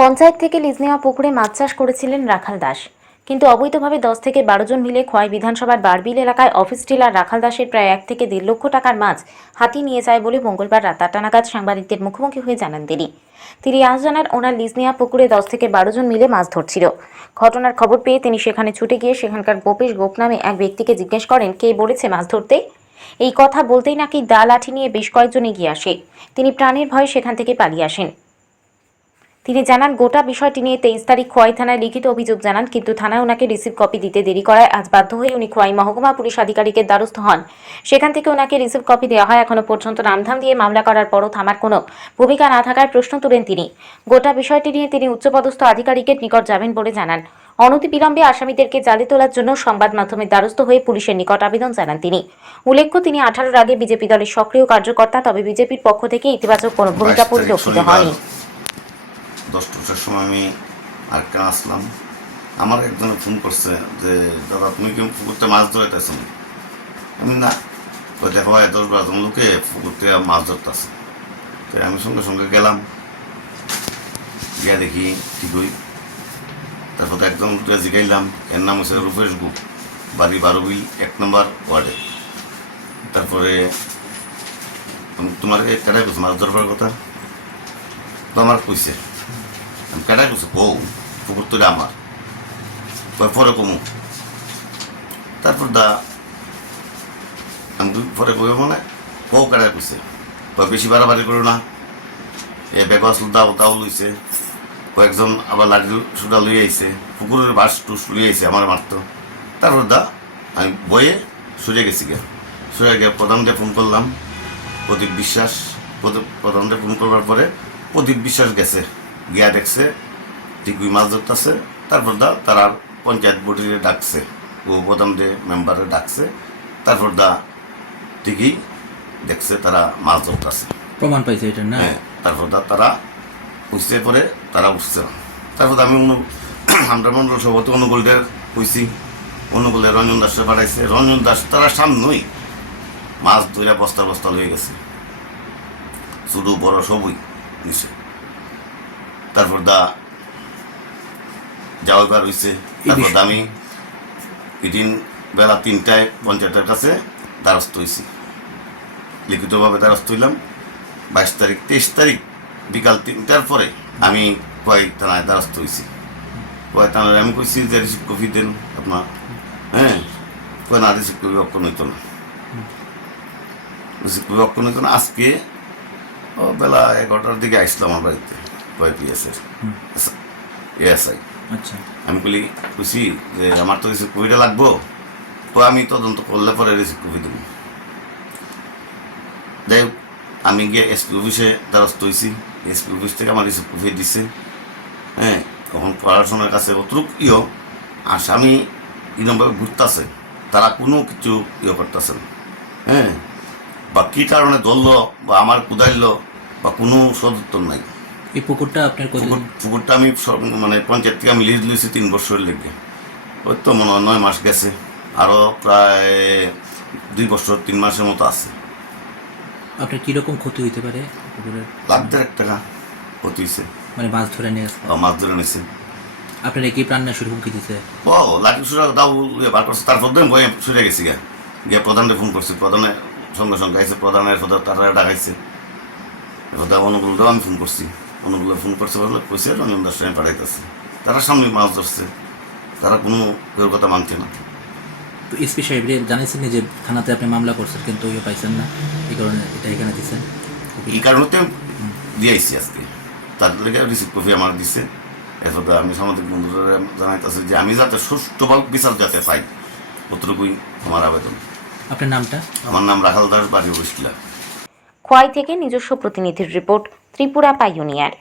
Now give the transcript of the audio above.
পঞ্চায়েত থেকে লিজ নেওয়া পুকুরে মাছ চাষ করেছিলেন রাখাল দাস। কিন্তু অবৈধভাবে দশ থেকে বারো জন মিলে খোয়াই বিধানসভার বারবিল এলাকায় অফিস ডিলার রাখাল দাসের প্রায় এক থেকে দেড় লক্ষ টাকার মাছ হাতিয়ে নিয়ে যায় বলে মঙ্গলবার রাত আটটা সাংবাদিকদের মুখোমুখি হয়ে জানান তিনি। তিনি আজ জানান, ওনার লিজ নেওয়া পুকুরে দশ থেকে বারো জন মিলে মাছ ধরছিল। ঘটনার খবর পেয়ে তিনি সেখানে ছুটে গিয়ে সেখানকার গোপেশ গোপ নামে এক ব্যক্তিকে জিজ্ঞেস করেন, কে বলেছে মাছ ধরতে? এই কথা বলতেই নাকি দা লাঠি নিয়ে বেশ কয়েকজন এগিয়ে আসে। তিনি প্রাণের ভয়ে সেখান থেকে পালিয়ে আসেন। তিনি জানান গোটা বিষয়টি নিয়ে তেইশ তারিখ খোয়াই থানায় লিখিত অভিযোগ জানান কিন্তু থানায় ওনাকে রিসিভ কপি দিতে দেরি করায় আজ বাধ্য হয়ে উনি খোয়াই মহকুমা পুলিশ আধিকারিকের দ্বারস্থ হন। সেখান থেকে ওনাকে রিসিভ কপি দেওয়া হয় এখনও পর্যন্ত নামধাম দিয়ে মামলা করার পরও থামার কোনো ভূমিকা না থাকায় প্রশ্ন তুলেন তিনি। গোটা বিষয়টি নিয়ে তিনি উচ্চপদস্থ আধিকারিকের নিকট যাবেন বলে জানান। অনতিবিলম্বে আসামিদেরকে জালে তোলার জন্য সংবাদ মাধ্যমের দ্বারস্থ হয়ে পুলিশের নিকট আবেদন জানান তিনি। উল্লেখ্য তিনি আঠারোর আগে বিজেপি দলের সক্রিয় কার্যকর্তা তবে বিজেপির পক্ষ থেকে ইতিবাচক কোনো ভূমিকা পরিলক্ষিত হয়নি। দশটার সময় আমি আটকা আসলাম। আমার একজনে ফোন করছে যে, দাদা, তুমি কি পুকুরতে মাছ ধরাইতেছ আমি, না। দেখো ভাই, দশ লোকে পুকুর থেকে মাছ ধরতেছে। তো আমি সঙ্গে সঙ্গে গেলাম। গিয়া দেখি ঠিকই তারপর একদম জিগাইলাম, এর নাম হচ্ছে রূপেশ গুপ বাড়ি বারোবিল এক নম্বর ওয়ার্ডে। তারপরে তোমার কেটাই করছ মাছ ধরবার কথা? তো আমার কইছে আমি কেটাই করছি বউ পুকুর তো আমার পরে কমু তারপর দা আমি পরে কইব মানে বউ কেটাই কইছে কয় বেশি বাড়াবাড়ি করো না এ বেগ আসল দাও দাও লইছে কয়েকজন আবার লাঠি সুদা লই আইছে পুকুরের বাস টুস লই আইছে আমার মারতো তারপর দা আমি বয়ে সরে গেছি গে সরে গিয়ে প্রধানকে ফোন করলাম প্রদীপ বিশ্বাস প্রদীপ- প্রধানকে ফোন করবার পরে প্রদীপ বিশ্বাস গেছে গিয়া দেখছে টিকুই মাছ ধরতেছে তারপর দা তারা পঞ্চায়েত বোর্ডে ডাকছে ও প্রধানকে মেম্বারে ডাকছে তারপর দা ঠিকই দেখছে তারা মাছ ধরতেছে। প্রমাণ পাইছে এটা না? হ্যাঁ তারপর দা তারা উঠছে পরে তারা উঠছে। তারপর আমি অনু আমরা মন্ডল সভাপতি অনুকূলদের কইছি অনুকূলে রঞ্জন দাসে পাঠাইছে। রঞ্জন দাস তারা সামনেই মাছ ধরে বস্তা বস্তা লয়ে গেছে। শুধু বড় সবই নিছে তারপর দা যাওয়া বার হয়েছে তারপর আমি এদিন বেলা তিনটায় পঞ্চায়েতের কাছে দ্বারস্থ হয়েছি লিখিতভাবে দ্বারস্থ হইলাম। বাইশ তারিখ তেইশ তারিখ বিকাল তিনটার পরে আমি কয় থানায় দ্বারস্থ হয়েছি কয় থানায় আমি কইছি যে রিসিভ কপি দেন আপনার। হ্যাঁ? কয় না রিসিভ কপি অক্ষণ হইতো না। রিসিভ কপি অক্ষণ হইতো না। আজকে ও বেলা এগারোটার দিকে আসলাম আমার বাড়িতে। কয় পিএসের এএসআই আচ্ছা আমি বলি খুশি যে আমার তো রিসিভ কপিটা লাগবো তো আমি তদন্ত করলে পরে রিসিভ কপি দেবো যাই হোক আমি গিয়ে এসপি অফিসে দ্বারস্থ হয়েছি এসপি অফিস থেকে আমার রিসিভ কপি দিছে হ্যাঁ তখন পড়াশোনার কাছে অতটুক ইয়ে আসামি এরকমভাবে ঘুরতেছে তারা কোনো কিছু ইয়ে করতেছে না হ্যাঁ বা কী কারণে ধরলো বা আমার কুদাইলো বা কোনো সদুত্তর নাই এই পুকুরটা আপনার কত পুকুর পুকুরটা আমি সব মানে পঞ্চায়েত থেকে আমি লিজ লিয়েছি তিন বছর লেগে। ওই তো মনে হয় নয় মাস গেছে। আরও প্রায় দুই বছর তিন মাসের মতো আছে। আপনার কীরকম ক্ষতি হইতে পারে পুকুরের? লাখ দেড়েক টাকা ক্ষতি হয়েছে মানে মাছ ধরে নিয়ে মাছ ধরে নিয়েছে। আপনার কি প্রাণ না শুরু হুমকি দিছে? ও লাঠি সুরা দাও ইয়ে বার করছে। তারপর দিন বয়ে সরে গেছি গা। গিয়ে প্রধানকে ফোন করছি। প্রধানে সঙ্গে সঙ্গে আইসে প্রধানের প্রধান তারা ডাকাইছে। অনুকূল আমি ফোন করছি। অনুকূলে ফোন করছে বলে কইছে আমি পাঠাইতেছে। তারা সামনে মাছ ধরছে। তারা কোনো কেউ কথা মানছে না। তো এসপি সাহেব জানিয়েছেন যে থানাতে আপনি মামলা করছেন কিন্তু ইয়ে পাইছেন না। এই কারণে এটা এখানে দিচ্ছেন এই কারণতে দিয়ে দিয়েছি আজকে। তার লেগে রিসিভ কপি আমার দিছে। এরপর আমি সামাজিক বন্ধুরা জানাইতেছি যে আমি যাতে সুষ্ঠুভাবে বিচার যাতে পাই অতটুকুই আমার আবেদন। আপনার নামটা? আমার নাম রাখাল দাস বাড়ি বসলা খোয়াই থেকে নিজস্ব প্রতিনিধির রিপোর্ট ত্রিপুরা পাইওনিয়ার।